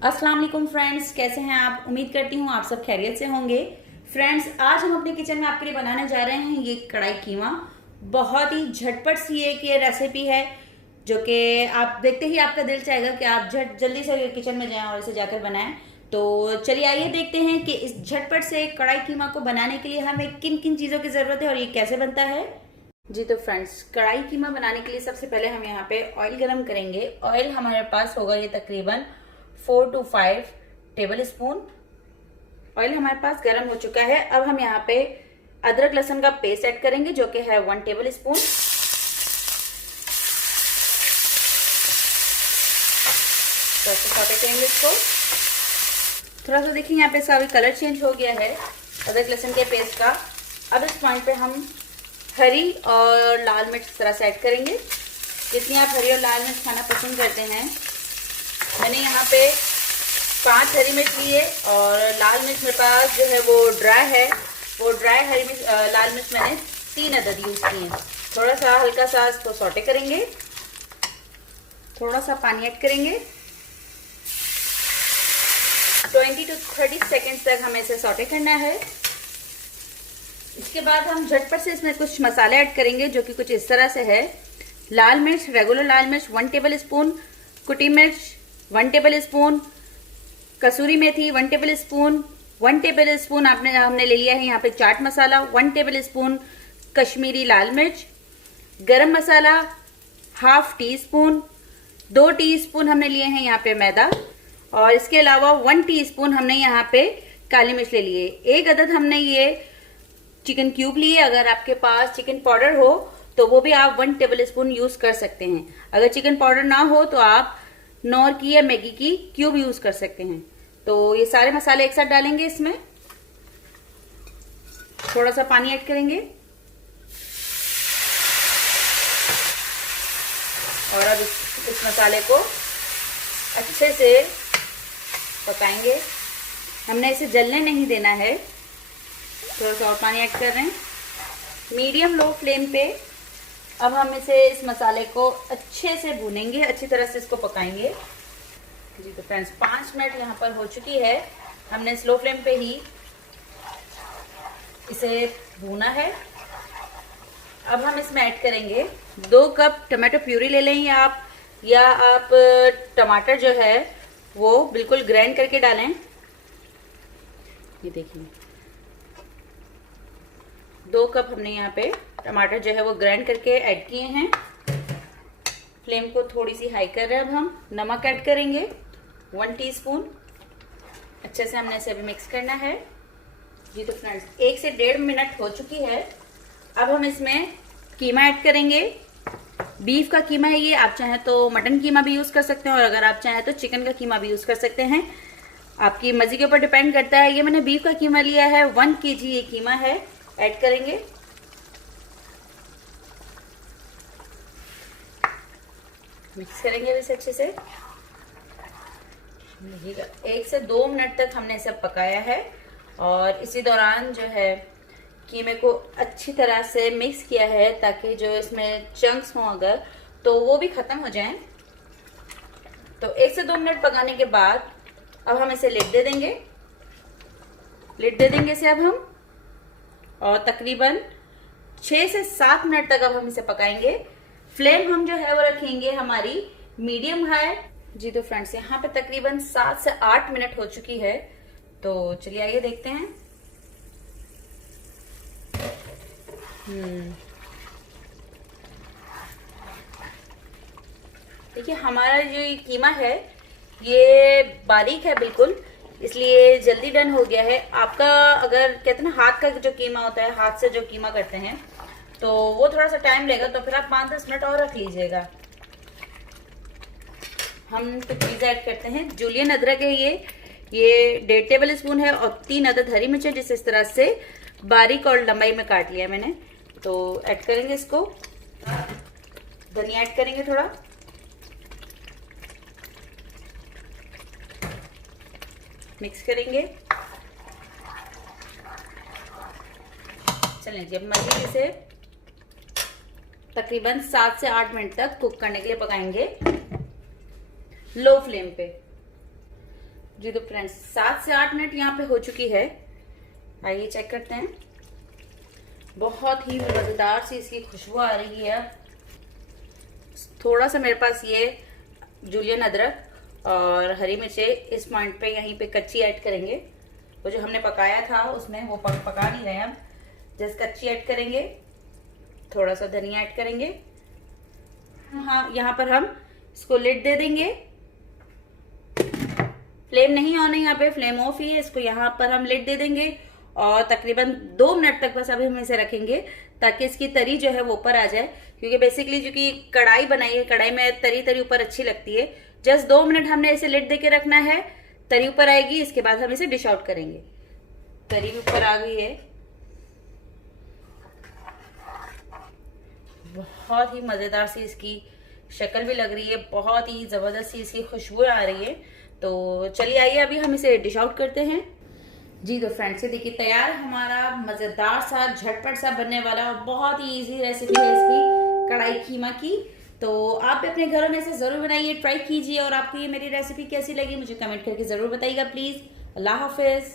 अस्सलाम वालेकुम फ्रेंड्स, कैसे हैं आप। उम्मीद करती हूँ आप सब खैरियत से होंगे। फ्रेंड्स, आज हम अपने किचन में आपके लिए बनाने जा रहे हैं ये कढ़ाई कीमा। बहुत ही झटपट सी एक ये रेसिपी है जो कि आप देखते ही आपका दिल चाहेगा कि आप जल्दी से किचन में जाएं और इसे जाकर बनाएं। तो चलिए आइए देखते हैं कि इस झटपट से कढ़ाई कीमा को बनाने के लिए हमें किन किन चीज़ों की ज़रूरत है और ये कैसे बनता है। जी तो फ्रेंड्स, कढ़ाई कीमा बनाने के लिए सबसे पहले हम यहाँ पे ऑयल गरम करेंगे। ऑयल हमारे पास होगा ये तकरीबन 4 to 5 टेबल स्पून। ऑयल हमारे पास गर्म हो चुका है। अब हम यहाँ पे अदरक लहसुन का पेस्ट ऐड करेंगे जो कि है 1 टेबल स्पून। तो सौटे करेंगे इसको। थोड़ा सा देखिए यहाँ पे इसका अभी कलर चेंज हो गया है अदरक लहसुन के पेस्ट का। अब इस पॉइंट पे हम हरी और लाल मिर्च इस तरह से ऐड करेंगे। जितनी आप हरी और लाल मिर्च खाना पसंद करते हैं, मैंने यहाँ पे 5 हरी मिर्च ली है और लाल मिर्च मेरे पास जो है वो ड्राई है। वो ड्राई हरी मिर्च लाल मिर्च मैंने 3 अदद यूज़ की हैं। थोड़ा सा हल्का सा इसको सौटे करेंगे। थोड़ा सा पानी ऐड करेंगे। 20 to 30 सेकेंड्स तक हमें इसे सौटे करना है। इसके बाद हम झटपट से इसमें कुछ मसाले ऐड करेंगे जो कि कुछ इस तरह से है। लाल मिर्च, रेगुलर लाल मिर्च 1 टेबल स्पून, कुटी मिर्च 1 टेबल स्पून, कसूरी मेथी 1 टेबल स्पून, 1 टेबल स्पून हमने ले लिया है यहाँ पे चाट मसाला, 1 टेबल स्पून कश्मीरी लाल मिर्च, गरम मसाला ½ टीस्पून, 2 टीस्पून हमने लिए हैं यहाँ पे मैदा और इसके अलावा 1 टीस्पून हमने यहाँ पे काली मिर्च ले लिए। एक अदद हमने ये चिकन क्यूब लिए। अगर आपके पास चिकन पाउडर हो तो वो भी आप 1 टेबल स्पून यूज कर सकते हैं। अगर चिकन पाउडर ना हो तो आप नॉर की या मैगी की क्यूब यूज कर सकते हैं। तो ये सारे मसाले एक साथ डालेंगे इसमें। थोड़ा सा पानी ऐड करेंगे और अब इस मसाले को अच्छे से पकाएंगे। हमने इसे जलने नहीं देना है। थोड़ा सा और पानी ऐड कर रहे हैं मीडियम लो फ्लेम पे। अब हम इस मसाले को अच्छे से भूनेंगे, अच्छी तरह से इसको पकाएंगे। जी तो फ्रेंड्स, 5 मिनट यहाँ पर हो चुकी है। हमने स्लो फ्लेम पे ही इसे भूना है। अब हम इसमें ऐड करेंगे 2 कप टमाटो प्यूरी ले लें या आप टमाटर जो है वो बिल्कुल ग्राइंड करके डालें। ये देखिए 2 कप हमने यहाँ पे टमाटर जो है वो ग्राइंड करके ऐड किए हैं। फ्लेम को थोड़ी सी हाई कर रहे हैं। अब हम नमक ऐड करेंगे 1 टीस्पून। अच्छे से हमने इसे अभी मिक्स करना है। जी तो फ्रेंड्स, 1 से 1.5 मिनट हो चुकी है। अब हम इसमें कीमा ऐड करेंगे। बीफ का कीमा है ये। आप चाहें तो मटन कीमा भी यूज कर सकते हैं और अगर आप चाहें तो चिकन का कीमा भी यूज कर सकते हैं। आपकी मर्जी के ऊपर डिपेंड करता है। ये मैंने बीफ का कीमा लिया है। 1 kg ये कीमा है। ऐड करेंगे। मिक्स करेंगे इसे अच्छे से। 1 से 2 मिनट तक हमने इसे पकाया है और इसी दौरान जो है कीमे को अच्छी तरह से मिक्स किया है ताकि जो इसमें चंक्स हों अगर तो वो भी खत्म हो जाएं। तो 1 से 2 मिनट पकाने के बाद अब हम इसे लिड दे देंगे। लिड दे देंगे इसे अब हम और तकरीबन 6 से 7 मिनट तक अब हम इसे पकाएंगे। फ्लेम हम जो है वो रखेंगे हमारी मीडियम हाई। जी तो फ्रेंड्स, यहाँ पे तकरीबन 7 से 8 मिनट हो चुकी है। तो चलिए आइए देखते हैं। देखिए हमारा जो ये कीमा है ये बारीक है बिल्कुल, इसलिए जल्दी डन हो गया है। आपका अगर कहते हैं ना हाथ का जो कीमा होता है, हाथ से जो कीमा करते हैं तो वो थोड़ा सा टाइम लेगा, तो फिर आप 5-10 मिनट और रख लीजिएगा। हम कुछ चीज़ें ऐड करते हैं। जूलियन अदरक है ये 1.5 टेबल स्पून है और 3 अदद हरी मिर्च है जिस इस तरह से बारीक और लंबाई में काट लिया मैंने। तो ऐड करेंगे इसको। धनिया ऐड करेंगे थोड़ा। मिक्स करेंगे। चलें जी, अब मजीद इसे तकरीबन 7 से 8 मिनट तक कुक करने के लिए पकाएंगे लो फ्लेम पे। जी तो फ्रेंड्स 7 से 8 मिनट यहाँ पे हो चुकी है। आइए चेक करते हैं। बहुत ही मजेदार सी इसकी खुशबू आ रही है। थोड़ा सा मेरे पास ये जूलियन अदरक और हरी मिर्चें इस पॉइंट पे यहीं पे कच्ची ऐड करेंगे। वो जो हमने पकाया था उसमें वो पका नहीं रहे हम, जस्ट कच्ची ऐड करेंगे। थोड़ा सा धनिया ऐड करेंगे। हाँ, यहाँ पर हम इसको लिड दे देंगे। फ्लेम नहीं ऑन है, यहाँ पे फ्लेम ऑफ ही है। इसको यहाँ पर हम लिड दे देंगे और तकरीबन 2 मिनट तक बस अभी हम इसे रखेंगे ताकि इसकी तरी जो है वो ऊपर आ जाए, क्योंकि बेसिकली जो कि कढ़ाई बनाई है, कढ़ाई में तरी तरी ऊपर अच्छी लगती है। जस्ट 2 मिनट हमने इसे लिड देके रखना है, तरी ऊपर आएगी। इसके बाद हम इसे डिश आउट करेंगे। तरी ऊपर आ गई है। बहुत ही मजेदार सी इसकी शक्ल भी लग रही है, बहुत ही जबरदस्त सी इसकी खुशबू आ रही है। तो चलिए आइए अभी हम इसे डिश आउट करते हैं। जी तो फ्रेंड्स, ये देखिए तैयार हमारा मजेदार सा झटपट सा बनने वाला और बहुत ही इजी रेसिपी है इसकी कढ़ाई कीमा की। तो आप भी अपने घरों में से जरूर बनाइए, ट्राई कीजिए। और आपको ये मेरी रेसिपी कैसी लगी मुझे कमेंट करके जरूर बताइएगा प्लीज। अल्लाह हाफिज।